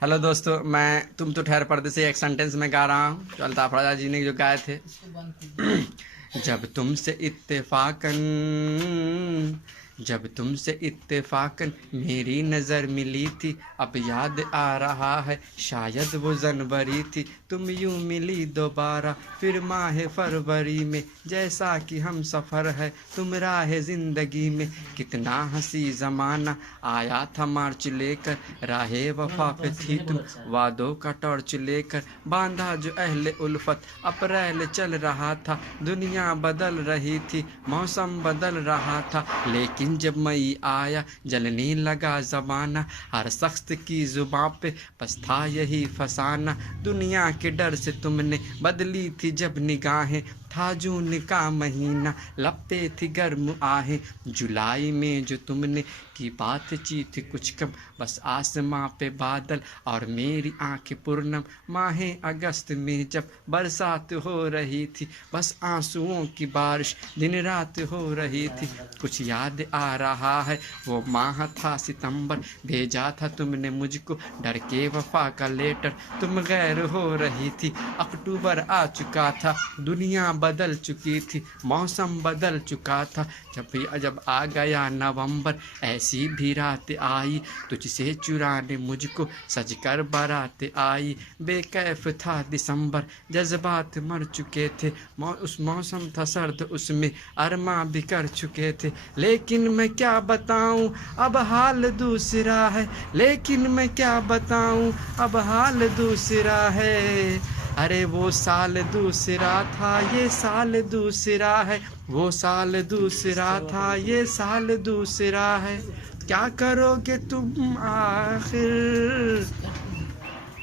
Hello दोस्तों, मैं तुम तो ठहर पर्दे से एक सेंटेंस में गा रहा हूँ जो अल्ताफ राजा जी ने जो गाए थे। जब तुमसे इत्तेफाकन जब तुमसे इत्तेफाकन मेरी नज़र मिली थी, अब याद आ रहा है शायद वो जनवरी थी। तुम यूं मिली दोबारा फिर माह फरवरी में, जैसा कि हम सफ़र है तुम राह ज़िंदगी में। कितना हंसी ज़माना आया था मार्च लेकर, राहे वफा पे थी तुम वादों का टॉर्च लेकर। बांधा जो अहले उल्फत अप्रैल चल रहा था, दुनिया बदल रही थी मौसम बदल रहा था। लेकिन जब मई आया जलने लगा ज़माना, हर शख्स की ज़ुबां पे बस था यही फसाना। दुनिया के डर से तुमने बदली थी जब निगाहें, था जून का महीना लब पे थी गर्म आहें। जुलाई में जो तुमने की बातचीत कुछ कम, बस आसमां पे बादल और मेरी आंखें पूर्णम। माहे अगस्त में जब बरसात हो रही थी, बस आंसुओं की बारिश दिन रात हो रही थी। कुछ याद आ रहा है वो माह था सितंबर, भेजा था तुमने मुझको डर के वफा का लेटर। तुम गैर हो रही थी, अक्टूबर आ चुका था, दुनिया बदल चुकी थी मौसम बदल चुका था। जब आ गया नवंबर ऐसी भी रात आई, तुझसे चुराने मुझको सज कर बारात आई। बेकैफ था दिसंबर, जज्बात मर चुके थे, उस मौसम था सर्द उसमें अरमा बिखर चुके थे। लेकिन मैं क्या बताऊं अब हाल दूसरा है, लेकिन मैं क्या बताऊं अब हाल दूसरा है। अरे वो साल दूसरा था ये साल दूसरा है, वो साल दूसरा था ये साल दूसरा है। क्या करोगे तुम आखिर